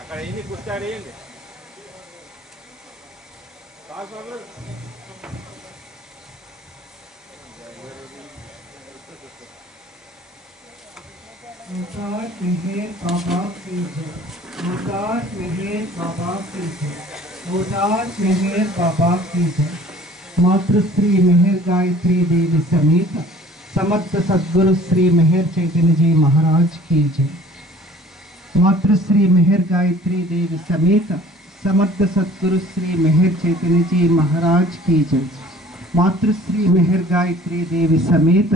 అక్కడ ఏంది కుస్తాడేయండి अवतार मेहर बाबा की जय। अवतार मेहर बाबा की जय। अवतार मेहर बाबा की जय। मातृश्री मेहर गायत्री देवी समेत समर्थ सद्गुरु श्री मेहर चैतन्य जी महाराज की जय। मातृश्री मेहर गायत्री देवी समेत समर्थ सद्गुरु श्री मेहर चैतन्य जी महाराज की जय। मातृश्री मेहर गायत्री देवी समेत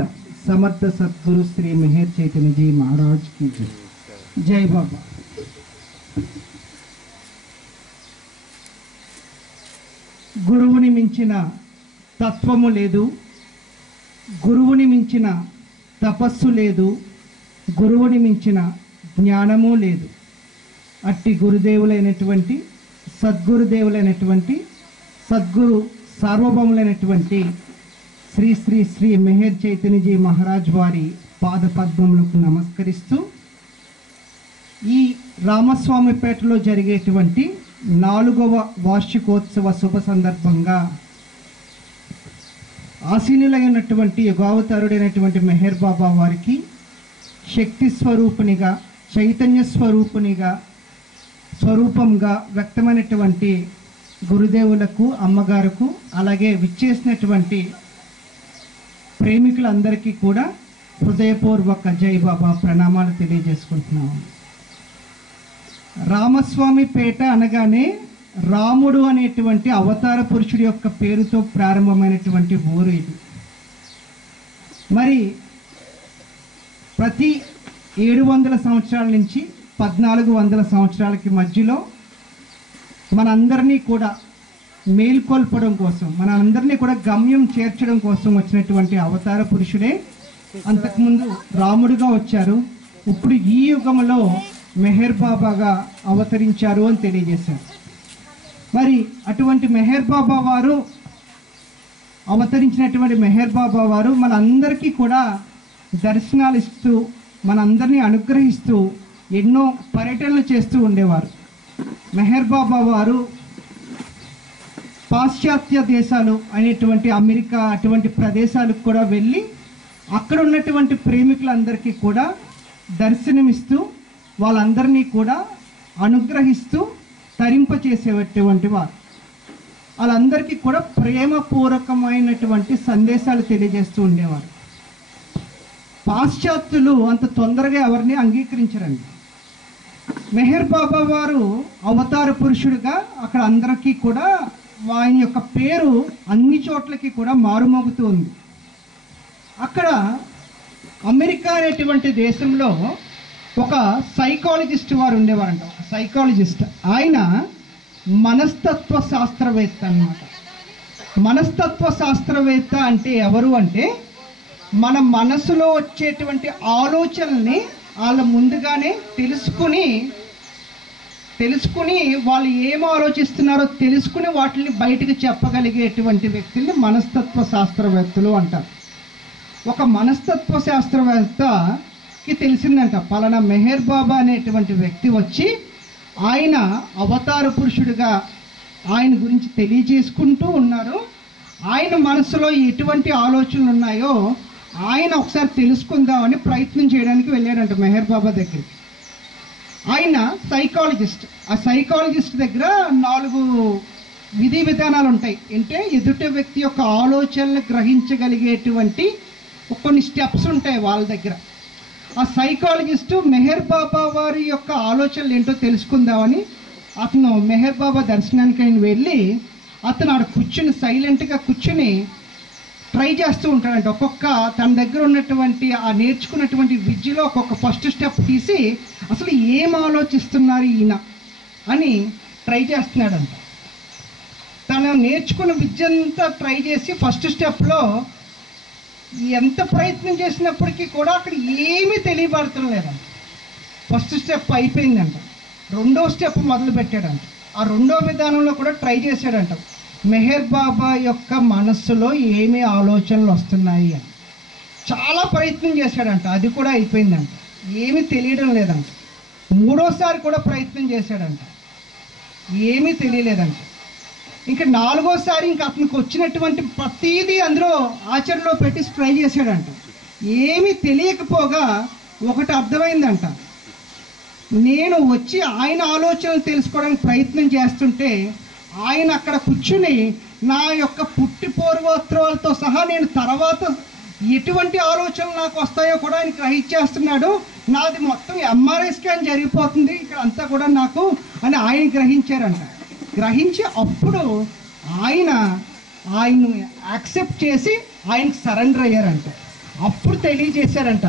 समर्थ सद्गुरु श्री मेहर चैतन्य जी महाराज की जय। जय बाबा। గురువుని మించిన తత్వము లేదు, గురువుని మించిన తపస్సు లేదు, గురువుని మించిన జ్ఞానము లేదు. అట్టి గురుదేవులైనటువంటి సద్గురుదేవులైనటువంటి సద్గురు సార్వభౌములైనటువంటి శ్రీ శ్రీ శ్రీ మెహర్ చైతన్యజీ మహారాజ్ వారి పాద పద్మములకు నమస్కరిస్తూ ఈ రామస్వామిపేటలో జరిగేటువంటి 4వ వార్షికోత్సవ శుభ సందర్భంగా ఆసీనులైనటువంటి యుగావతారుడైనటువంటి మెహర్ బాబా వారికి శక్తి స్వరూపునిగా చైతన్య స్వరూపంగా వ్యక్తమైనటువంటి గురుదేవులకు అమ్మగారుకు అలాగే విచ్చేసినటువంటి ప్రేమికులందరికీ కూడా హృదయపూర్వక జై బాబా ప్రణామాలు తెలియజేసుకుంటున్నాము. రామస్వామి పేట అనగానే రాముడు అనేటువంటి అవతార పురుషుడి యొక్క పేరుతో ప్రారంభమైనటువంటి ఊరు ఇది. మరి ప్రతి 700 సంవత్సరాల నుంచి 1400 సంవత్సరాలకి మధ్యలో మనందరినీ కూడా మేల్కొల్పడం కోసం, మనందరినీ కూడా గమ్యం చేర్చడం కోసం వచ్చినటువంటి అవతార పురుషుడే. అంతకుముందు రాముడుగా వచ్చారు, ఇప్పుడు ఈ యుగంలో మెహర్ బాబాగా అవతరించారు అని తెలియజేశారు. మరి అటువంటి మెహర్ బాబా వారు అవతరించినటువంటి మెహర్ బాబా వారు మనందరికీ కూడా దర్శనాలు ఇస్తూ మనందరినీ అనుగ్రహిస్తూ ఎన్నో పర్యటనలు చేస్తూ ఉండేవారు. మెహర్ బాబా వారు పాశ్చాత్య దేశాలు అనేటువంటి అమెరికా అటువంటి ప్రదేశాలకు కూడా వెళ్ళి అక్కడ ఉన్నటువంటి ప్రేమికులందరికీ కూడా దర్శనమిస్తూ వాళ్ళందరినీ కూడా అనుగ్రహిస్తూ తరింపచేసేటువంటి వారు. వాళ్ళందరికీ కూడా ప్రేమపూర్వకమైనటువంటి సందేశాలు తెలియజేస్తూ ఉండేవారు. పాశ్చాత్యులు అంత తొందరగా ఎవరిని అంగీకరించరండి. మెహర్ బాబా వారు అవతార పురుషుడిగా అక్కడ అందరికీ కూడా ఆయన యొక్క పేరు అన్ని చోట్లకి కూడా మారుమోగుతూ ఉంది. అక్కడ అమెరికా అనేటువంటి దేశంలో ఒక సైకాలజిస్ట్ వారు ఉండేవారంట. సైకాలజిస్ట్ ఆయన మనస్తత్వ శాస్త్రవేత్త అన్నమాట. మనస్తత్వ శాస్త్రవేత్త అంటే ఎవరు అంటే మన మనసులో వచ్చేటువంటి ఆలోచనల్ని వాళ్ళ ముందుగానే తెలుసుకుని వాళ్ళు ఏం ఆలోచిస్తున్నారో తెలుసుకుని వాటిని బయటకు చెప్పగలిగేటువంటి వ్యక్తుల్ని మనస్తత్వ శాస్త్రవేత్తలు అంటారు. ఒక మనస్తత్వ శాస్త్రవేత్తకి తెలిసిందంట పలానా మెహర్ బాబా అనేటువంటి వ్యక్తి వచ్చి ఆయన అవతార పురుషుడిగా ఆయన గురించి తెలియజేసుకుంటూ ఉన్నారు. ఆయన మనసులో ఎటువంటి ఆలోచనలు ఉన్నాయో ఆయన ఒకసారి తెలుసుకుందామని ప్రయత్నం చేయడానికి వెళ్ళారంట మెహర్ బాబా దగ్గరికి. ఆయన సైకాలజిస్ట్. ఆ సైకాలజిస్ట్ దగ్గర 4 విధి విధానాలు ఉంటాయి. అంటే ఎదుటి వ్యక్తి యొక్క ఆలోచనలు గ్రహించగలిగేటువంటి కొన్ని స్టెప్స్ ఉంటాయి వాళ్ళ దగ్గర. ఆ సైకాలజిస్టు మెహర్ బాబా వారి యొక్క ఆలోచనలు ఏంటో తెలుసుకుందామని అతను మెహర్ బాబా దర్శనానికి ఆయన వెళ్ళి అతను ఆడ కూర్చుని సైలెంట్గా కూర్చుని ట్రై చేస్తూ ఉంటాడంట. ఒక్కొక్క తన దగ్గర ఉన్నటువంటి ఆ నేర్చుకున్నటువంటి విద్యలో ఒక్కొక్క ఫస్ట్ స్టెప్ తీసి అసలు ఏం ఆలోచిస్తున్నారు ఈయన అని ట్రై చేస్తున్నాడంట. తను నేర్చుకున్న విద్య అంతా ట్రై చేసి ఫస్ట్ స్టెప్లో ఎంత ప్రయత్నం చేసినప్పటికీ కూడా అక్కడ ఏమీ తెలియబడటం లేదంట. ఫస్ట్ స్టెప్ అయిపోయిందంట. 2వ స్టెప్ మొదలు పెట్టాడంట. ఆ 2వ విధానంలో కూడా ట్రై చేశాడంట. మెహర్ బాబా యొక్క మనస్సులో ఏమి ఆలోచనలు వస్తున్నాయి అని చాలా ప్రయత్నం చేశాడంట. అది కూడా అయిపోయిందంట. ఏమీ తెలియడం లేదంట. మూడోసారి కూడా ప్రయత్నం చేశాడంట, ఏమీ తెలియలేదంట. ఇంకా నాలుగోసారి ఇంకా అతనికి వచ్చినటువంటి ప్రతీదీ అందులో ఆచరణలో పెట్టి ట్రై చేశాడంట. ఏమీ తెలియకపోగా ఒకటి అర్థమైందంట, నేను వచ్చి ఆయన ఆలోచనలు తెలుసుకోవడానికి ప్రయత్నం చేస్తుంటే ఆయన అక్కడ కూర్చుని నా యొక్క పుట్టి పూర్వోత్తరాలతో సహా నేను తర్వాత ఎటువంటి ఆలోచనలు నాకు వస్తాయో కూడా ఆయన గ్రహించేస్తున్నాడు. నాది మొత్తం ఎంఆర్ఐ స్కాన్ జరిగిపోతుంది ఇక్కడ అంతా కూడా నాకు అని ఆయన గ్రహించారంట. గ్రహించి అప్పుడు ఆయన యాక్సెప్ట్ చేసి ఆయనకి సరెండర్ అయ్యారంట. అప్పుడు తెలియజేశారంట,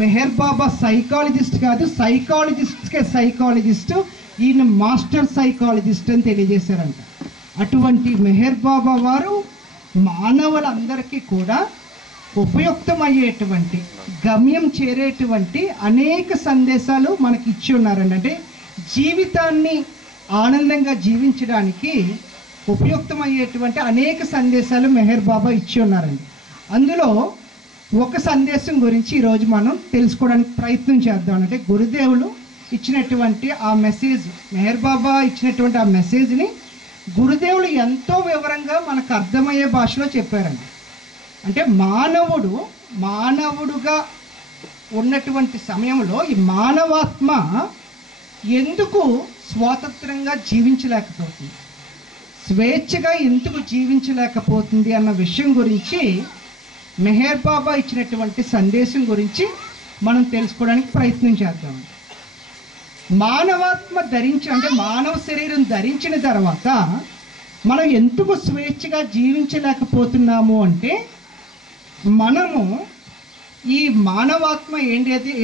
మెహర్ బాబా సైకాలజిస్ట్ కాదు, సైకాలజిస్ట్, ఈయన మాస్టర్ సైకాలజిస్ట్ అని తెలియజేశారంట. అటువంటి మెహర్ బాబా వారు మానవులందరికీ కూడా ఉపయుక్తమయ్యేటువంటి గమ్యం చేరేటువంటి అనేక సందేశాలు మనకి ఇచ్చి ఉన్నారండి. అంటే జీవితాన్ని ఆనందంగా జీవించడానికి ఉపయుక్తమయ్యేటువంటి అనేక సందేశాలు మెహర్ బాబా ఇచ్చి ఉన్నారండి. అందులో ఒక సందేశం గురించి ఈరోజు మనం తెలుసుకోవడానికి ప్రయత్నం చేద్దాం. అంటే గురుదేవులు ఇచ్చినటువంటి ఆ మెసేజ్, మెహర్ బాబా ఇచ్చినటువంటి ఆ మెసేజ్ని గురుదేవులు ఎంతో వివరంగా మనకు అర్థమయ్యే భాషలో చెప్పారండి. అంటే మానవుడుగా ఉన్నటువంటి సమయంలో ఈ మానవాత్మ ఎందుకు స్వాతంత్రంగా జీవించలేకపోతుంది, స్వేచ్ఛగా ఎందుకు జీవించలేకపోతుంది అన్న విషయం గురించి మెహర్ బాబా ఇచ్చినటువంటి సందేశం గురించి మనం తెలుసుకోవడానికి ప్రయత్నం చేద్దాం. మానవాత్మ అంటే మానవ శరీరం ధరించిన తర్వాత మనం ఎందుకు స్వేచ్ఛగా జీవించలేకపోతున్నాము అంటే, మనము ఈ మానవాత్మ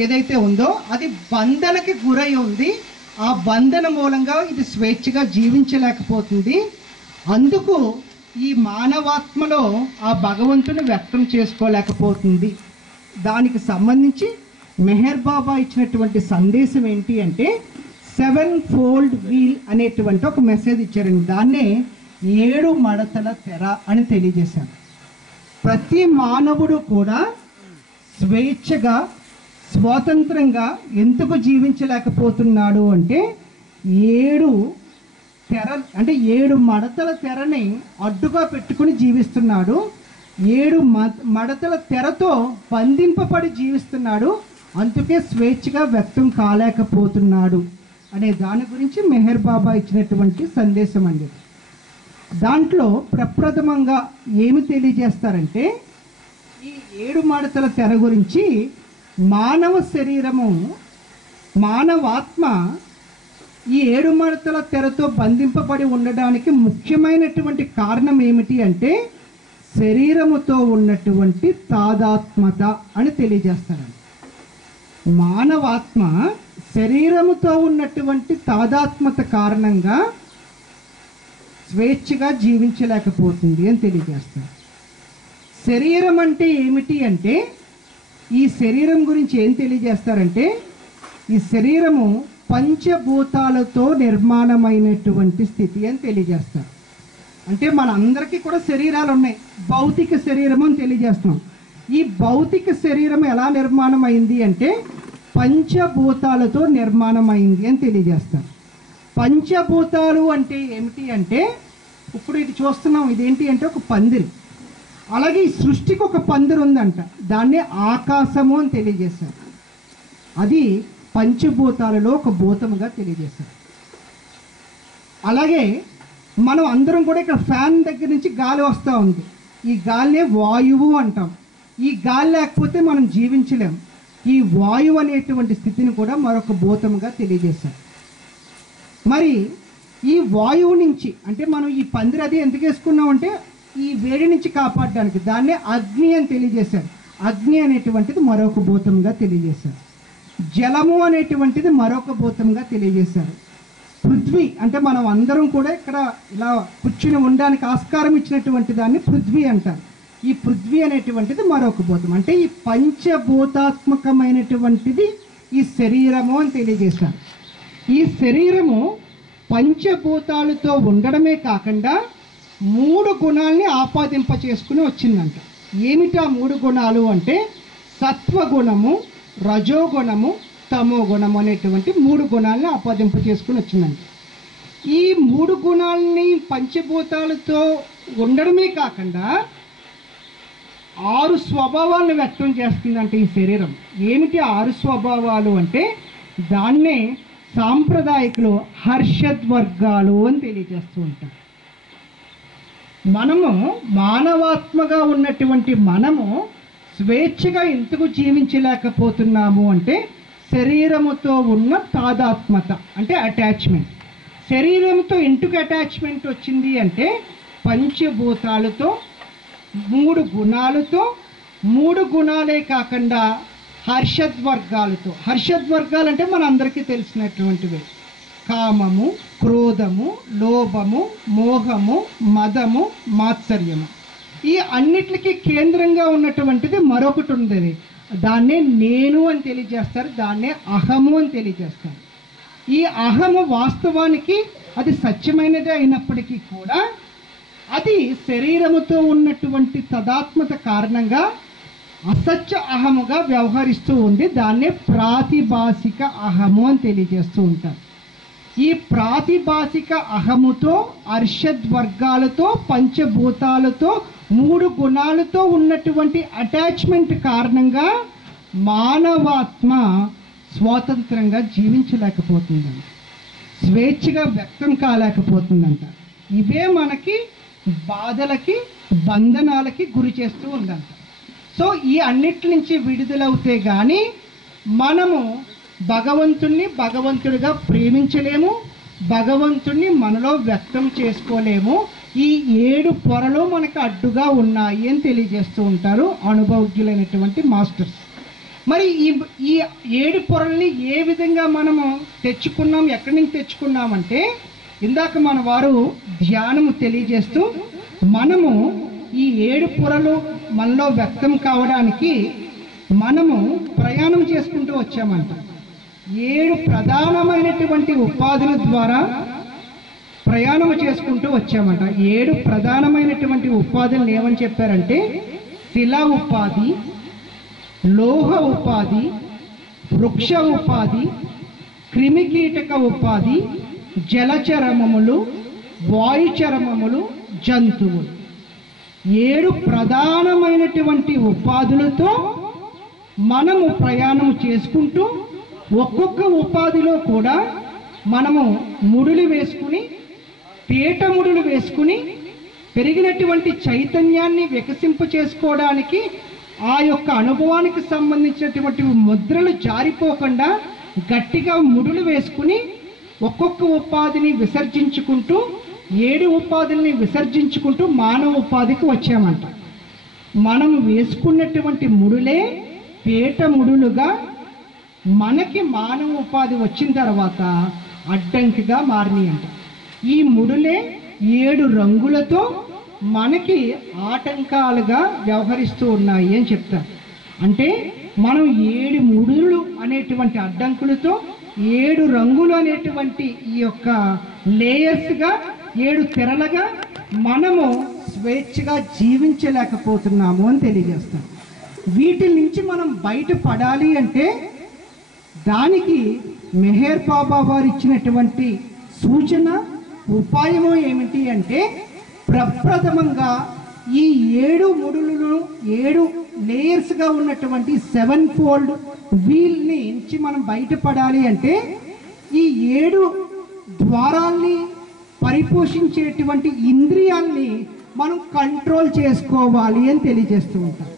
ఏదైతే ఉందో అది బంధనకి గురై ఉంది. ఆ బంధన మూలంగా ఇది స్వేచ్ఛగా జీవించలేకపోతుంది. అందుకు ఈ మానవాత్మలో ఆ భగవంతుని వ్యక్తం చేసుకోలేకపోతుంది. దానికి సంబంధించి మెహర్ బాబా ఇచ్చినటువంటి సందేశం ఏంటి అంటే 7 fold wheel అనేటువంటి ఒక మెసేజ్ ఇచ్చారండి. దాన్నే 7 మడతల తెర అని తెలియజేశారు. ప్రతి మానవుడు కూడా స్వేచ్ఛగా స్వాతంత్రంగా ఎందుకు జీవించలేకపోతున్నాడు అంటే 7 మడతల తెరని అడ్డుగా పెట్టుకుని జీవిస్తున్నాడు. 7 మడతల తెరతో బంధింపబడి జీవిస్తున్నాడు. అందుకే స్వేచ్ఛగా వ్యక్తం కాలేకపోతున్నాడు అనే దాని గురించి మెహర్ బాబా ఇచ్చినటువంటి సందేశం అండి. దాంట్లో ప్రప్రథమంగా ఏమి తెలియజేస్తారంటే, ఈ 7 మడతల తెర గురించి మానవాత్మ ఈ 7 మడతల తెరతో బంధింపబడి ఉండడానికి ముఖ్యమైనటువంటి కారణం ఏమిటి అంటే శరీరముతో ఉన్నటువంటి తాదాత్మత అని తెలియజేస్తారండి. మానవాత్మ శరీరముతో ఉన్నటువంటి తాదాత్మత కారణంగా స్వేచ్ఛగా జీవించలేకపోతుంది అని తెలియజేస్తారు. శరీరం అంటే ఏమిటి అంటే, ఈ శరీరం గురించి ఏం తెలియజేస్తారంటే, ఈ శరీరము పంచభూతాలతో నిర్మాణమైనటువంటి స్థితి అని తెలియజేస్తారు. అంటే మన అందరికీ కూడా శరీరాలు ఉన్నాయి. భౌతిక శరీరం అని తెలియజేస్తున్నాం. ఈ భౌతిక శరీరం ఎలా నిర్మాణం అయింది అంటే పంచభూతాలతో నిర్మాణం అయింది అని తెలియజేస్తారు. పంచభూతాలు అంటే ఏమిటి అంటే, ఇప్పుడు ఇది చూస్తున్నాం, ఇదేంటి అంటే ఒక పందిరి. అలాగే ఈ సృష్టికి ఒక పందిరి ఉందంట, దాన్ని ఆకాశము అని తెలియజేశారు. అది పంచభూతాలలో ఒక భూతముగా తెలియజేశారు. అలాగే మనం అందరం కూడా ఇక్కడ ఫ్యాన్ దగ్గర నుంచి గాలి వస్తూ ఉంది. ఈ గాలినే వాయువు అంటాం. ఈ గాలి లేకపోతే మనం జీవించలేం. ఈ వాయువు అనేటువంటి స్థితిని కూడా మరొక భూతముగా తెలియజేశారు. మరి ఈ వాయువు నుంచి అంటే మనం ఈ పందిరి అది ఎందుకు వేసుకున్నామంటే ఈ వేడి నుంచి కాపాడడానికి, దాన్నే అగ్ని అని తెలియజేశారు. అగ్ని అనేటువంటిది మరొక భూతంగా తెలియజేశారు. జలము అనేటువంటిది మరొక భూతంగా తెలియజేశారు. పృథ్వీ అంటే మనం అందరం కూడా ఇక్కడ ఇలా కూర్చుని ఉండడానికి ఆస్కారం ఇచ్చినటువంటి దాన్ని పృథ్వీ అంటారు. ఈ పృథ్వీ అనేటువంటిది మరొక భూతం. అంటే ఈ పంచభూతాత్మకమైనటువంటిది ఈ శరీరము అని తెలియజేశారు. ఈ శరీరము పంచభూతాలతో ఉండడమే కాకుండా 3 గుణాలని ఆపాదింప చేసుకుని వచ్చిందంట. ఏమిటా 3 గుణాలు అంటే సత్వగుణము, రజోగుణము, తమో గుణం అనేటువంటి 3 గుణాలని ఆపాదింపు చేసుకుని వచ్చిందండి. ఈ 3 గుణాలని పంచభూతాలతో ఉండడమే కాకుండా 6 స్వభావాలను వ్యక్తం చేస్తుందంటే ఈ శరీరం. ఏమిటి 6 స్వభావాలు అంటే దాన్నే సాంప్రదాయకులు హర్షద్వర్గాలు అని తెలియజేస్తూ ఉంటారు. మనము మానవాత్మగా ఉన్నటువంటి మనము స్వేచ్ఛగా ఎందుకు జీవించలేకపోతున్నాము అంటే శరీరముతో ఉన్న తాదాత్మత అంటే అటాచ్మెంట్. శరీరంతో ఎందుకు అటాచ్మెంట్ వచ్చింది అంటే పంచభూతాలతో 3 గుణాలతో 3 గుణాలే కాకుండా హర్షద్వర్గాలతో. హర్షద్వర్గాలు అంటే మన అందరికీ తెలిసినటువంటివి కామము, క్రోధము, లోభము, మోహము, మదము, మాత్సర్యము. ఈ అన్నిటికీ కేంద్రంగా ఉన్నటువంటిది మరొకటి ఉంది, దాన్నే నేను అని తెలియజేస్తారు, దాన్నే అహము అని తెలియజేస్తారు. ఈ అహము వాస్తవానికి అది సత్యమైనదే అయినప్పటికీ కూడా అది శరీరముతో ఉన్నటువంటి తదాత్మత కారణంగా అసత్య అహముగా వ్యవహరిస్తూ ఉంది. దాన్నే ప్రాతిభాసిక అహము అని తెలియజేస్తూ ఉంటారు. ఈ ప్రాతిభాసిక అహముతో హర్షద్వర్గాలతో పంచభూతాలతో 3 గుణాలతో ఉన్నటువంటి అటాచ్మెంట్ కారణంగా మానవాత్మ స్వాతంత్రంగా జీవించలేకపోతుందంట, స్వేచ్ఛగా వ్యక్తం కాలేకపోతుందంట. ఇవే మనకి బాధలకి బంధనాలకి గురి చేస్తూ ఉందంట. సో ఈ అన్నిటి నుంచి విడుదలవుతే కానీ మనము భగవంతుడిగా ప్రేమించలేము, భగవంతుణ్ణి మనలో వ్యక్తం చేసుకోలేము. ఈ 7 పొరలు మనకు అడ్డుగా ఉన్నాయి అని తెలియజేస్తూ ఉంటారు అనుభవజ్ఞులైనటువంటి మాస్టర్స్. మరి ఈ 7 పొరల్ని ఏ విధంగా మనము తెచ్చుకున్నాం, ఎక్కడి నుంచి తెచ్చుకున్నామంటే ఇందాక మన వారు ధ్యానము తెలియజేస్తూ మనము ఈ 7 పొరలు మనలో వ్యక్తం కావడానికి మనము ప్రయాణం చేసుకుంటూ వచ్చామంట. 7 ప్రధానమైనటువంటి ఉపాధుల ద్వారా ప్రయాణం చేసుకుంటూ వచ్చామంట. 7 ప్రధానమైనటువంటి ఉపాధులను ఏమని చెప్పారంటే శిలా ఉపాధి, లోహ ఉపాధి, వృక్ష ఉపాధి, క్రిమికీటక ఉపాధి, జలచరమములు, వాయుచరమములు, జంతువులు. 7 ప్రధానమైనటువంటి ఉపాధులతో మనము ప్రయాణం చేసుకుంటూ ఒక్కొక్క ఉపాధిలో కూడా మనము ముడులు వేసుకుని పీట ముడులు వేసుకుని పెరిగినటువంటి చైతన్యాన్ని వికసింప చేసుకోవడానికి ఆ యొక్క అనుభవానికి సంబంధించినటువంటి ముద్రలు జారిపోకుండా గట్టిగా ముడులు వేసుకుని ఒక్కొక్క ఉపాధిని విసర్జించుకుంటూ 7 ఉపాధుల్ని విసర్జించుకుంటూ మానవ ఉపాధికి వచ్చామంట. మనం వేసుకున్నటువంటి ముడులే పీట ముడులుగా మనకి మానవ ఉపాధి వచ్చిన తర్వాత అడ్డంకిగా మారినాయంట. ఈ ముడులే 7 రంగులతో మనకి ఆటంకాలుగా వ్యవహరిస్తూ ఉన్నాయి అని చెప్తారు. అంటే మనం 7 ముడులు అనేటువంటి అడ్డంకులతో 7 రంగులు అనేటువంటి ఈ యొక్క లేయర్స్గా 7 తెరలుగా మనము స్వేచ్ఛగా జీవించలేకపోతున్నాము అని తెలియజేస్తాం. వీటి నుంచి మనం బయటపడాలి అంటే దానికి మెహర్ బాబా వారు ఇచ్చినటువంటి సూచన ఉపాయము ఏమిటి అంటే ప్రప్రథమంగా ఈ 7 ముడులను 7 లేయర్స్గా ఉన్నటువంటి 7 ఫోల్డ్ వీల్ని నుంచి మనం బయటపడాలి అంటే ఈ 7 ద్వారాల్ని పరిపోషించేటువంటి ఇంద్రియాల్ని మనం కంట్రోల్ చేసుకోవాలి అని తెలియజేస్తూ ఉంటాం.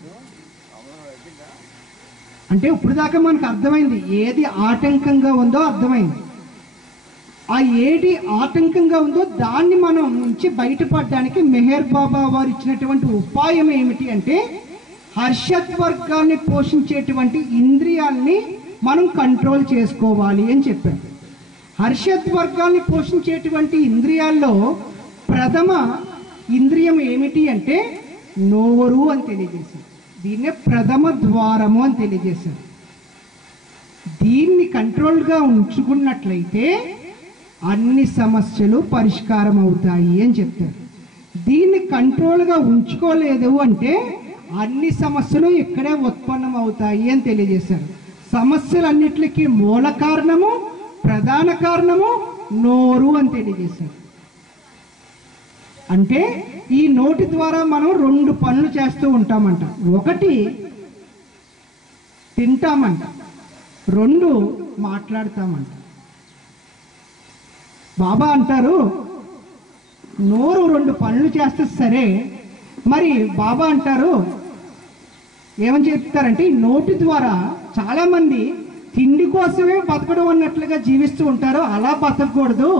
అంటే ఇప్పుడు దాకా మనకు అర్థమైంది ఏది ఆటంకంగా ఉందో అర్థమైంది. ఆ ఏది ఆటంకంగా ఉందో దాన్ని మనం నుంచి బయటపడడానికి మెహర్ బాబా వారు ఇచ్చినటువంటి ఉపాయం ఏమిటి అంటే హర్షద్వర్గాల్ని పోషించేటువంటి ఇంద్రియాల్ని మనం కంట్రోల్ చేసుకోవాలి అని చెప్పారు. హర్షద్వర్గాల్ని పోషించేటువంటి ఇంద్రియాల్లో ప్రథమ ఇంద్రియం ఏమిటి అంటే నోరు అని తెలియజేశారు. దీన్నే ప్రథమ ద్వారము అని తెలియజేశారు. దీన్ని కంట్రోల్గా ఉంచుకున్నట్లయితే అన్ని సమస్యలు పరిష్కారం అవుతాయి అని చెప్తారు. దీన్ని కంట్రోల్గా ఉంచుకోలేదు అంటే అన్ని సమస్యలు ఇక్కడే ఉత్పన్నం అవుతాయి అని తెలియజేశారు. సమస్యలన్నిటికీ మూల కారణము, ప్రధాన కారణము నోరు అని తెలియజేశారు. అంటే ఈ నోటి ద్వారా మనం 2 పనులు చేస్తూ ఉంటామంట. ఒకటి తింటామంట, 2 మాట్లాడతామంట. బాబా అంటారు నోరు 2 పనులు చేస్తే సరే, మరి బాబా అంటారు ఏమని చెప్తారంటే ఈ నోటి ద్వారా చాలామంది తిండి కోసమే బతకడం అన్నట్లుగా జీవిస్తూ ఉంటారు. అలా బతకూడదు,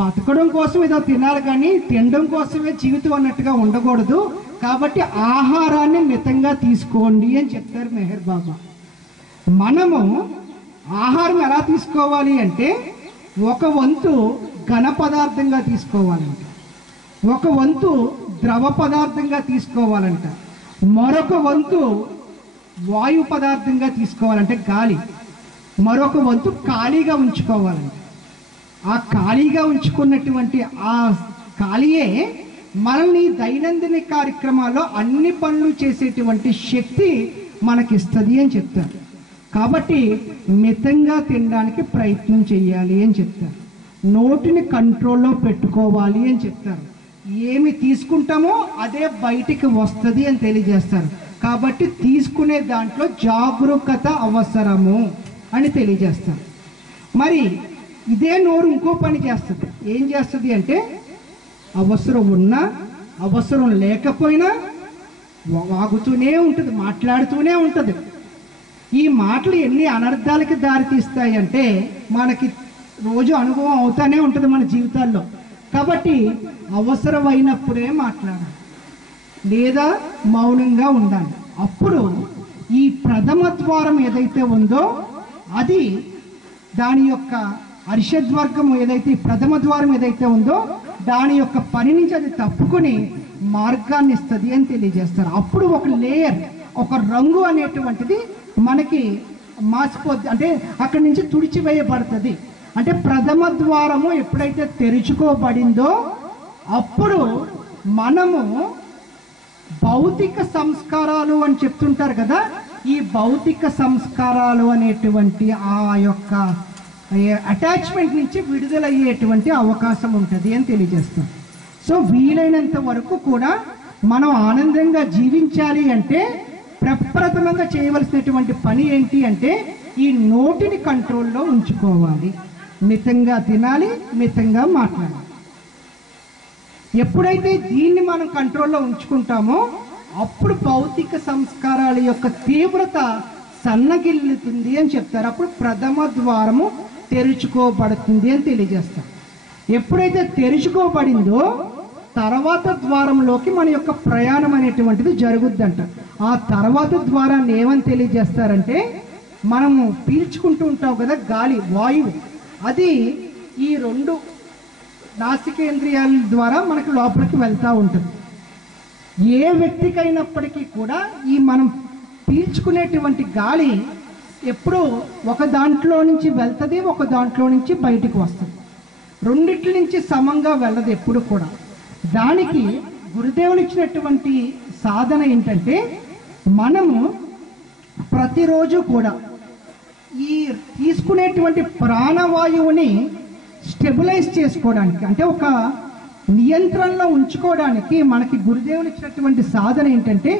బతకడం కోసం ఏదో తినాలి కానీ తినడం కోసమే జీవితం అన్నట్టుగా ఉండకూడదు. కాబట్టి ఆహారాన్ని మితంగా తీసుకోండి అని చెప్తారు మెహర్ బాబా. మనము ఆహారం ఎలా తీసుకోవాలి అంటే ఒక వంతు ఘన పదార్థంగా తీసుకోవాలంట, ఒక వంతు ద్రవ పదార్థంగా తీసుకోవాలంట, మరొక వంతు వాయు పదార్థంగా తీసుకోవాలంటే గాలి, మరొక వంతు ఖాళీగా ఉంచుకోవాలంట. ఆ ఖాళీగా ఉంచుకున్నటువంటి ఆ ఖాళీయే మనల్ని దైనందిన కార్యక్రమాల్లో అన్ని పనులు చేసేటువంటి శక్తి మనకిస్తుంది అని చెప్తారు. కాబట్టి మితంగా తినడానికి ప్రయత్నం చేయాలి అని చెప్తారు. నోటిని కంట్రోల్లో పెట్టుకోవాలి అని చెప్తారు. ఏమి తీసుకుంటామో అదే బయటికి వస్తుంది అని తెలియజేస్తారు. కాబట్టి తీసుకునే దాంట్లో జాగరూకత అవసరము అని తెలియజేస్తారు. మరి ఇదే నోరు ఇంకో పని చేస్తుంది. ఏం చేస్తుంది అంటే అవసరం ఉన్నా అవసరం లేకపోయినా వాగుతూనే ఉంటుంది, మాట్లాడుతూనే ఉంటుంది. ఈ మాటలు ఎన్ని అనర్థాలకి దారితీస్తాయి అంటే మనకి రోజు అనుభవం అవుతానే ఉంటుంది మన జీవితాల్లో. కాబట్టి అవసరమైనప్పుడే మాట్లాడాలి లేదా మౌనంగా ఉండాలి. అప్పుడు ఈ ప్రథమ ద్వారం ఏదైతే ఉందో అది దాని యొక్క అరిషద్వర్గం ఏదైతే ప్రథమ ద్వారం ఏదైతే ఉందో దాని యొక్క పని నుంచి అది తప్పుకొని మార్గాన్ని ఇస్తుంది అని తెలియజేస్తారు. అప్పుడు ఒక లేయర్, ఒక రంగు అనేటువంటిది మనకి మాసిపోద్ది, అంటే అక్కడి నుంచి తుడిచివేయబడుతుంది. అంటే ప్రథమ ద్వారము ఎప్పుడైతే తెరుచుకోబడిందో అప్పుడు మనము భౌతిక సంస్కారాలు అని చెప్తుంటారు కదా, ఈ భౌతిక సంస్కారాలు అనేటువంటి ఆ యొక్క అటాచ్మెంట్ నుంచి విడుదలయ్యేటువంటి అవకాశం ఉంటుంది అని తెలియజేస్తాం. సో వీలైనంత వరకు కూడా మనం ఆనందంగా జీవించాలి అంటే ప్రప్రథమంగా చేయవలసినటువంటి పని ఏంటి అంటే ఈ నోటిని కంట్రోల్లో ఉంచుకోవాలి, మితంగా తినాలి, మితంగా మాట్లాడాలి. ఎప్పుడైతే దీన్ని మనం కంట్రోల్లో ఉంచుకుంటామో అప్పుడు భౌతిక సంస్కారాల యొక్క తీవ్రత సన్నగిల్లుతుంది అని చెప్తారు. అప్పుడు ప్రథమ ద్వారము తెరుచుకోబడుతుంది అని తెలియజేస్తారు. ఎప్పుడైతే తెరుచుకోబడిందో తర్వాత ద్వారంలోకి మన యొక్క ప్రయాణం అనేటువంటిది జరుగుద్దంట. ఆ తర్వాత ద్వారాన్ని ఏమని తెలియజేస్తారంటే మనము పీల్చుకుంటూ ఉంటాం కదా గాలి, వాయువు, అది ఈ 2 నాసికేంద్రియాల ద్వారా మనకు లోపలికి వెళ్తూ ఉంటుంది. ఏ వ్యక్తికైనప్పటికీ కూడా ఈ మనం పీల్చుకునేటువంటి గాలి ఎప్పుడూ ఒక దాంట్లో నుంచి వెళ్తుంది, ఒక దాంట్లో నుంచి బయటికి వస్తుంది. రెండిట్ల నుంచి సమంగా వెళ్ళదు ఎప్పుడు కూడా. దానికి గురుదేవులు ఇచ్చినటువంటి సాధన ఏంటంటే మనము ప్రతిరోజు కూడా ఈ తీసుకునేటువంటి ప్రాణవాయువుని స్టెబిలైజ్ చేసుకోవడానికి, అంటే ఒక నియంత్రణలో ఉంచుకోవడానికి మనకి గురుదేవులు ఇచ్చినటువంటి సాధన ఏంటంటే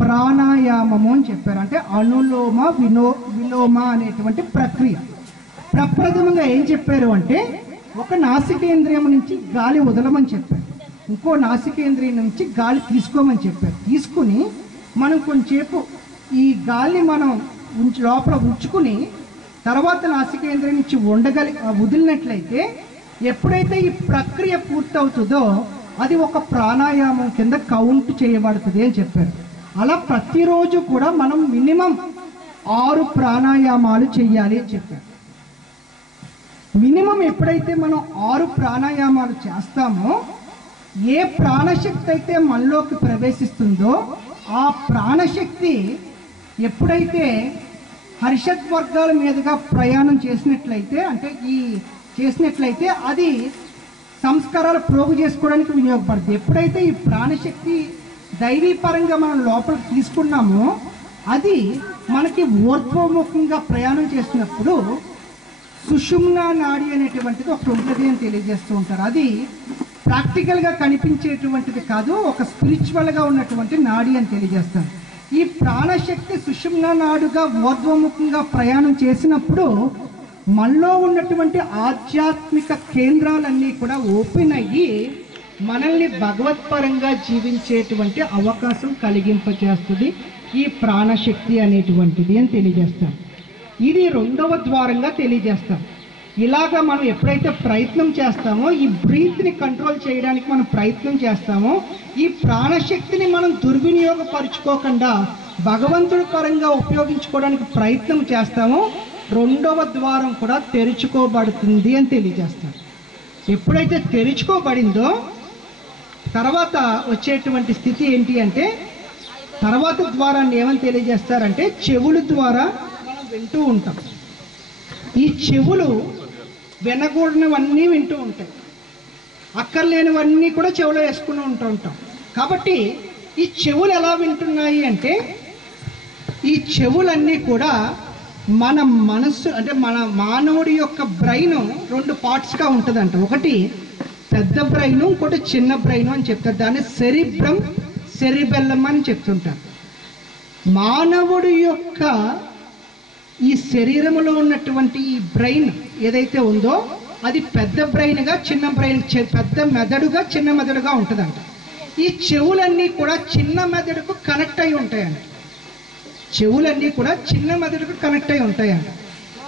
ప్రాణాయామము అని చెప్పారు. అంటే అనులోమ విలోమ అనేటువంటి ప్రక్రియ. ప్రప్రథమంగా ఏం చెప్పారు అంటే ఒక నాసికేంద్రియం నుంచి గాలి వదలమని చెప్పారు, ఇంకో నాసికేంద్రియం నుంచి గాలి తీసుకోమని చెప్పారు. తీసుకుని మనం కొంచెంసేపు ఈ గాలిని మనం లోపల ఉంచుకుని తర్వాత నాసికేంద్రియం నుంచి వదిలినట్లయితే ఎప్పుడైతే ఈ ప్రక్రియ పూర్తవుతుందో అది ఒక ప్రాణాయామం కింద కౌంట్ చేయబడుతుంది అని చెప్పారు. అలా ప్రతిరోజు కూడా మనం మినిమం 6 ప్రాణాయామాలు చేయాలి అని చెప్పారు. మినిమం ఎప్పుడైతే మనం 6 ప్రాణాయామాలు చేస్తామో ఏ ప్రాణశక్తి అయితే మనలోకి ప్రవేశిస్తుందో ఆ ప్రాణశక్తి ఎప్పుడైతే హర్షద్వర్గాల మీదుగా ప్రయాణం చేసినట్లయితే, అంటే చేసినట్లయితే అది సంస్కారాలు ప్రోగు చేసుకోవడానికి వినియోగపడుతుంది. ఎప్పుడైతే ఈ ప్రాణశక్తి దైవీపరంగా మనం లోపలికి తీసుకున్నామో అది మనకి ఊర్ధ్వముఖంగా ప్రయాణం చేసినప్పుడు సుషుమ్నా నాడి అనేటువంటిది ఒకటి ఉంటుంది అని తెలియజేస్తూ ఉంటారు. అది ప్రాక్టికల్గా కనిపించేటువంటిది కాదు, ఒక స్పిరిచువల్గా ఉన్నటువంటి నాడి అని తెలియజేస్తారు. ఈ ప్రాణశక్తి సుషుమ్నా నాడుగా ఊర్ధ్వముఖంగా ప్రయాణం చేసినప్పుడు మనలో ఉన్నటువంటి ఆధ్యాత్మిక కేంద్రాలన్నీ కూడా ఓపెన్ అయ్యి మనల్ని భగవత్పరంగా జీవించేటువంటి అవకాశం కలిగింపచేస్తుంది ఈ ప్రాణశక్తి అనేటువంటిది అని తెలియజేస్తారు. ఇది రెండవ ద్వారంగా తెలియజేస్తాం. ఇలాగా మనం ఎప్పుడైతే ప్రయత్నం చేస్తామో, ఈ బ్రీత్ని కంట్రోల్ చేయడానికి మనం ప్రయత్నం చేస్తామో, ఈ ప్రాణశక్తిని మనం దుర్వినియోగపరుచుకోకుండా భగవంతుడి పరంగా ఉపయోగించుకోవడానికి ప్రయత్నం చేస్తామో, రెండవ ద్వారం కూడా తెరుచుకోబడుతుంది అని తెలియజేస్తారు. ఎప్పుడైతే తెరుచుకోబడిందో తర్వాత వచ్చేటువంటి స్థితి ఏంటి అంటే, తర్వాత ద్వారాన్ని ఏమని తెలియజేస్తారంటే చెవుల ద్వారా మనం వింటూ ఉంటాం. ఈ చెవులు వినకూడనివన్నీ వింటూ ఉంటాయి, అక్కర్లేనివన్నీ కూడా చెవులో వేసుకుని ఉంటాం. కాబట్టి ఈ చెవులు ఎలా వింటున్నాయి అంటే, ఈ చెవులన్నీ కూడా మన మనస్సు అంటే మన మానవుడి యొక్క బ్రెయిన్ రెండు పార్ట్స్గా ఉంటుందంట. ఒకటి పెద్ద బ్రెయిన్, ఇంకోటి చిన్న బ్రెయిన్ అని చెప్తారు. దాన్ని సెరిబ్రమ్, సెరిబెల్లం అని చెప్తుంటారు. మానవుడి యొక్క ఈ శరీరంలో ఉన్నటువంటి ఈ బ్రెయిన్ ఏదైతే ఉందో అది పెద్ద బ్రెయిన్గా చిన్న బ్రెయిన్, పెద్ద మెదడుగా చిన్న మెదడుగా ఉంటుందంట. ఈ చెవులన్నీ కూడా చిన్న మెదడుకు కనెక్ట్ అయి ఉంటాయంట. చెవులన్నీ కూడా చిన్న మెదడుకు కనెక్ట్ అయి ఉంటాయంట.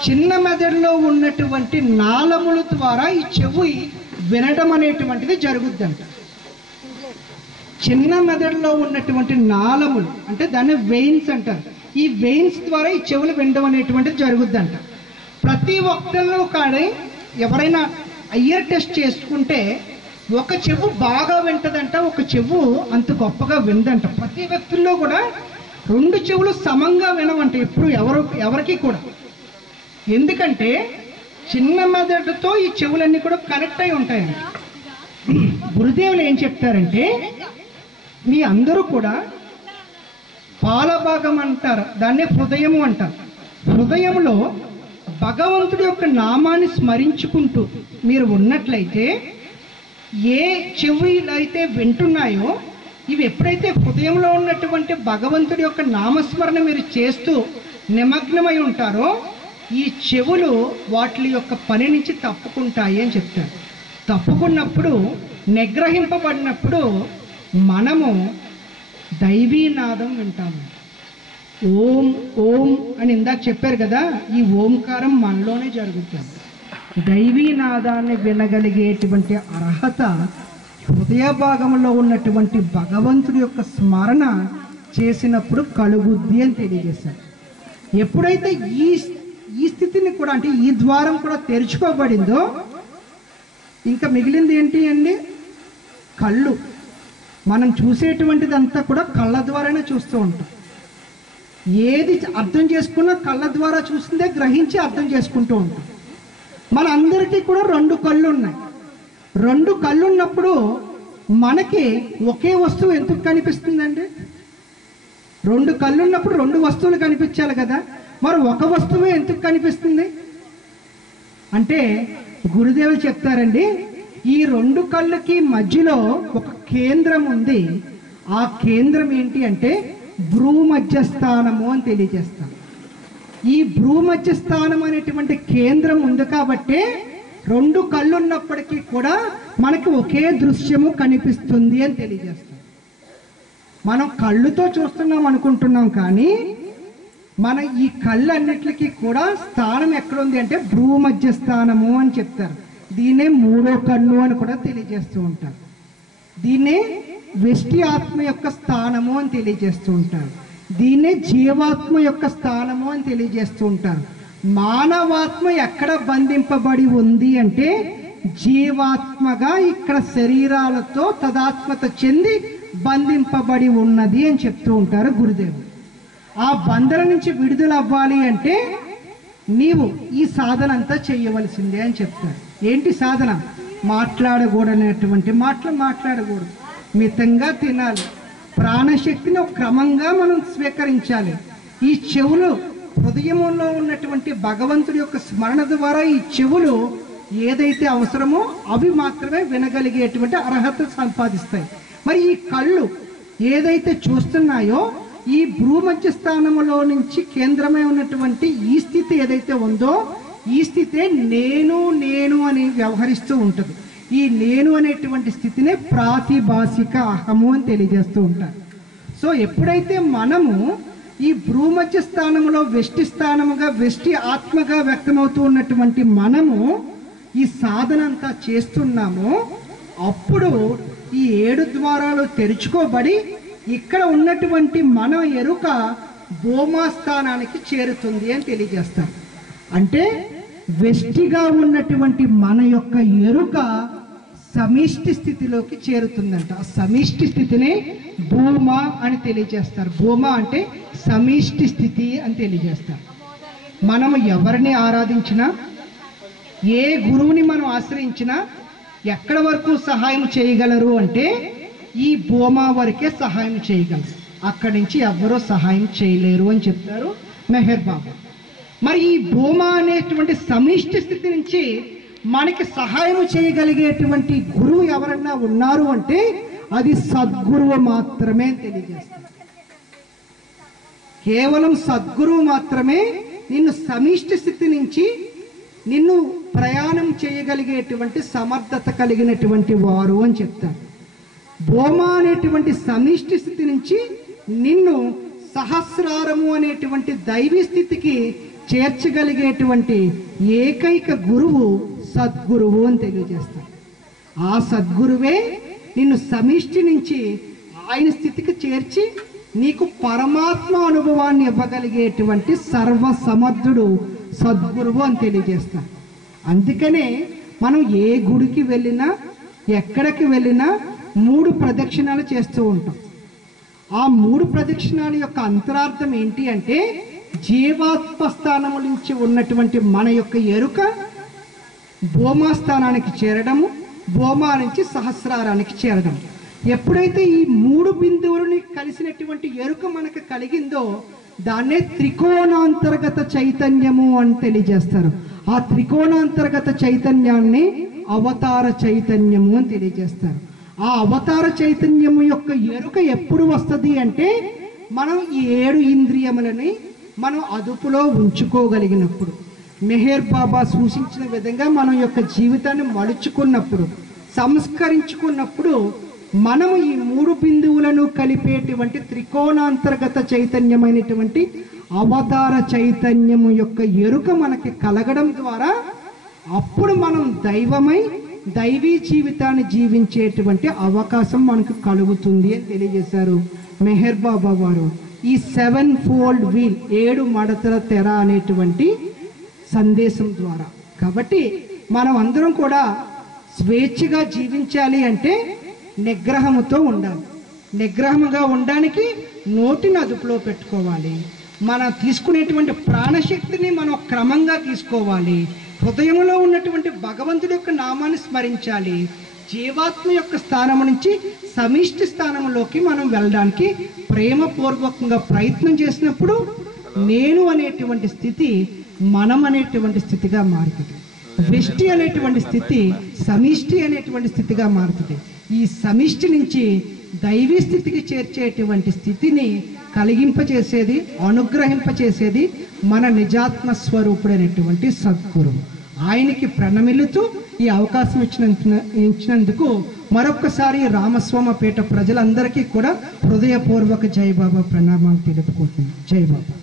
చిన్న మెదడులో ఉన్నటువంటి నాళముల ద్వారా ఈ చెవు వినడం అనేటువంటిది జరుగుద్దంట. చిన్న మెదడులో ఉన్నటువంటి నాళములు అంటే దాన్ని వెయిన్స్ అంటారు. ఈ వెయిన్స్ ద్వారా ఈ చెవులు వినడం అనేటువంటిది జరుగుద్దంట. ప్రతి ఒక్కరిలో కానీ ఎవరైనా ఇయర్ టెస్ట్ చేసుకుంటే ఒక చెవు బాగా వింటదంట, ఒక చెవు అంత గొప్పగా విందంట. ప్రతి వ్యక్తుల్లో కూడా రెండు చెవులు సమంగా వినవంట ఎప్పుడు ఎవరికి కూడా. ఎందుకంటే చిన్న మెదడుతో ఈ చెవులన్నీ కూడా కనెక్ట్ అయి ఉంటాయంట. గురుదేవులు ఏం చెప్తారంటే, మీ అందరూ కూడా పాలభాగం అంటారు, దాన్నే హృదయము అంటారు. హృదయంలో భగవంతుడి యొక్క నామాన్ని స్మరించుకుంటూ మీరు ఉన్నట్లయితే ఏ చెవులు అయితే వింటున్నాయో ఇవి ఎప్పుడైతే హృదయంలో ఉన్నటువంటి భగవంతుడి యొక్క నామస్మరణ మీరు చేస్తూ నిమగ్నమై ఉంటారో ఈ చెవులు వాటి యొక్క పని నుంచి తప్పుకుంటాయి అని చెప్తారు. తప్పుకున్నప్పుడు, నిగ్రహింపబడినప్పుడు మనము దైవీనాదం వింటాము. ఓం ఓం అని ఇందాక చెప్పారు కదా, ఈ ఓంకారం మనలోనే జరుగుతుంది. దైవీనాదాన్ని వినగలిగేటువంటి అర్హత హృదయ భాగంలో ఉన్నటువంటి భగవంతుడి యొక్క స్మరణ చేసినప్పుడు కలుగుద్ది అని తెలియజేశారు. ఎప్పుడైతే ఈ స్థితిని కూడా అంటే ఈ ద్వారం కూడా తెరుచుకోబడిందో ఇంకా మిగిలింది ఏంటి అండి? కళ్ళు. మనం చూసేటువంటిదంతా కూడా కళ్ళ ద్వారానే చూస్తూ ఉంటాం. ఏది అర్థం చేసుకున్నా కళ్ళ ద్వారా చూసిందే గ్రహించి అర్థం చేసుకుంటూ ఉంటాం. మన అందరికీ కూడా రెండు కళ్ళు ఉన్నాయి. రెండు కళ్ళు ఉన్నప్పుడు మనకి ఒకే వస్తువు ఎందుకు కనిపిస్తుందండి? రెండు కళ్ళు ఉన్నప్పుడు రెండు వస్తువులు కనిపించాలి కదా, మరి ఒక వస్తువు ఎందుకు కనిపిస్తుంది అంటే గురుదేవులు చెప్తారండి, ఈ రెండు కళ్ళకి మధ్యలో ఒక కేంద్రం ఉంది. ఆ కేంద్రం ఏంటి అంటే భ్రూమధ్యస్థానము అని తెలియజేస్తాం. ఈ భ్రూమధ్యస్థానం అనేటువంటి కేంద్రం ఉంది కాబట్టి రెండు కళ్ళు ఉన్నప్పటికీ కూడా మనకి ఒకే దృశ్యము కనిపిస్తుంది అని తెలియజేస్తాం. మనం కళ్ళుతో చూస్తున్నాం అనుకుంటున్నాం, కానీ మన ఈ కళ్ళన్నిటికీ కూడా స్థానం ఎక్కడుంది అంటే భ్రూమధ్యస్థానము అని చెప్తారు. దీన్నే మూడో కన్ను అని కూడా తెలియజేస్తూ ఉంటారు. దీన్నే వెష్టి ఆత్మ యొక్క స్థానము అని తెలియజేస్తూ ఉంటారు. దీన్నే జీవాత్మ యొక్క స్థానము అని తెలియజేస్తూ ఉంటారు. మానవాత్మ ఎక్కడ బంధింపబడి ఉంది అంటే జీవాత్మగా ఇక్కడ శరీరాలతో తదాత్మత చెంది బంధింపబడి ఉన్నది అని చెప్తూ ఉంటారు గురుదేవుడు. ఆ బంధన నుంచి విడుదల అవ్వాలి అంటే నీవు ఈ సాధన అంతా చేయవలసిందే అని చెప్తారు. ఏంటి సాధన? మాట్లాడకూడనటువంటి మాట్లాడకూడదు, మితంగా తినాలి, ప్రాణశక్తిని ఒక క్రమంగా మనం స్వీకరించాలి, ఈ చెవులు హృదయంలో ఉన్నటువంటి భగవంతుడి యొక్క స్మరణ ద్వారా ఈ చెవులు ఏదైతే అవసరమో అవి మాత్రమే వినగలిగేటువంటి అర్హత సంపాదిస్తాయి. మరి ఈ కళ్ళు ఏదైతే చూస్తున్నాయో ఈ భూమధ్య స్థానంలో నుంచి కేంద్రమై ఉన్నటువంటి ఈ స్థితి ఏదైతే ఉందో ఈ స్థితే నేను అని వ్యవహరిస్తూ ఉంటుంది. ఈ నేను అనేటువంటి స్థితినే ప్రాతిభాసిక అహము అని తెలియజేస్తూ ఉంటారు. సో ఎప్పుడైతే మనము ఈ భూమధ్య స్థానంలో వెష్టి స్థానముగా వెష్టి ఆత్మగా వ్యక్తమవుతూ ఉన్నటువంటి మనము ఈ సాధన అంతా చేస్తున్నామో అప్పుడు ఈ 7 ద్వారాలు తెరుచుకోబడి ఇక్కడ ఉన్నటువంటి మన ఎరుక భూమాస్థానానికి చేరుతుంది అని తెలియజేస్తారు. అంటే వెష్టిగా ఉన్నటువంటి మన యొక్క ఎరుక సమిష్టి స్థితిలోకి చేరుతుందంట. ఆ సమిష్టి స్థితిని భూమ అని తెలియజేస్తారు. భూమ అంటే సమిష్టి స్థితి అని తెలియజేస్తారు. మనం ఎవరిని ఆరాధించినా ఏ గురువుని మనం ఆశ్రయించినా ఎక్కడి వరకు సహాయం చేయగలరు అంటే ఈ భూమా వరకే సహాయం చేయగలరు, అక్కడి నుంచి ఎవ్వరూ సహాయం చేయలేరు అని చెప్తారు మెహర్ బాబా. మరి ఈ భూమా అనేటువంటి సమిష్టి స్థితి నుంచి మనకి సహాయం చేయగలిగేటువంటి గురువు ఎవరన్నా ఉన్నారు అంటే అది సద్గురువు మాత్రమే తెలియజేస్తారు. కేవలం సద్గురువు మాత్రమే నిన్ను సమిష్టి స్థితి నుంచి నిన్ను ప్రయాణం చేయగలిగేటువంటి సమర్థత కలిగినటువంటి వారు అని చెప్తారు. భూమా అనేటువంటి సమిష్టి స్థితి నుంచి నిన్ను సహస్రారము అనేటువంటి దైవీ స్థితికి చేర్చగలిగేటువంటి ఏకైక గురువు సద్గురువు అని తెలియజేస్తారు. ఆ సద్గురువే నిన్ను సమిష్టి నుంచి ఆయన స్థితికి చేర్చి నీకు పరమాత్మ అనుభవాన్ని ఇవ్వగలిగేటువంటి సర్వ సమర్థుడు సద్గురువు అని తెలియజేస్తారు. అందుకనే మనం ఏ గుడికి వెళ్ళినా ఎక్కడికి వెళ్ళినా 3 ప్రదక్షిణాలు చేస్తూ ఉంటాం. ఆ 3 ప్రదక్షిణాల యొక్క అంతరార్థం ఏంటి అంటే జీవాత్మ స్థానం నుంచి ఉన్నటువంటి మన యొక్క ఎరుక భూమా స్థానానికి చేరడము, భూమా నుంచి సహస్రారానికి చేరడం. ఎప్పుడైతే ఈ 3 బిందువులని కలిసినటువంటి ఎరుక మనకు కలిగిందో దాన్నే త్రికోణాంతర్గత చైతన్యము అని తెలియజేస్తారు. ఆ త్రికోణాంతర్గత చైతన్యాన్ని అవతార చైతన్యము అని తెలియజేస్తారు. ఆ అవతార చైతన్యము యొక్క ఎరుక ఎప్పుడు వస్తుంది అంటే మనం ఈ 7 ఇంద్రియములని మనం అదుపులో ఉంచుకోగలిగినప్పుడు, మెహర్ బాబా సూచించిన విధంగా మనం యొక్క జీవితాన్ని మలుచుకున్నప్పుడు, సంస్కరించుకున్నప్పుడు మనము ఈ 3 బిందువులను కలిపేటువంటి త్రికోణాంతర్గత చైతన్యమైనటువంటి అవతార చైతన్యము యొక్క ఎరుక మనకి కలగడం ద్వారా అప్పుడు మనం దైవమై దైవీ జీవితాన్ని జీవించేటువంటి అవకాశం మనకు కలుగుతుంది అని తెలియజేశారు మెహర్ బాబా వారు. ఈ 7 ఫోల్డ్ వీల్ 7 మడతల తెర అనేటువంటి సందేశం ద్వారా. కాబట్టి మనం అందరం కూడా స్వేచ్ఛగా జీవించాలి అంటే నిగ్రహముతో ఉండాలి. నిగ్రహముగా ఉండడానికి నోటిని అదుపులో పెట్టుకోవాలి. మనం తీసుకునేటువంటి ప్రాణశక్తిని మనం క్రమంగా తీసుకోవాలి. హృదయంలో ఉన్నటువంటి భగవంతుడి యొక్క నామాన్ని స్మరించాలి. జీవాత్మ యొక్క స్థానం నుంచి సమిష్టి స్థానంలోకి మనం వెళ్ళడానికి ప్రేమపూర్వకంగా ప్రయత్నం చేసినప్పుడు నేను అనేటువంటి స్థితి మనం అనేటువంటి స్థితిగా మారుతుంది. వెష్టి అనేటువంటి స్థితి సమిష్టి అనేటువంటి స్థితిగా మారుతుంది. ఈ సమిష్టి నుంచి దైవీ స్థితికి చేర్చేటువంటి స్థితిని కలిగింపచేసేది, అనుగ్రహింపచేసేది మన నిజాత్మ స్వరూపుడైనటువంటి సద్గురువు. ఆయనకి ప్రణమిల్లుతూ ఈ అవకాశం ఇచ్చినందుకు మరొక్కసారి రామస్వామిపేట ప్రజలందరికీ కూడా హృదయపూర్వక జై బాబా ప్రణామాలు తెలుపుకుంటున్నాను. జై బాబా.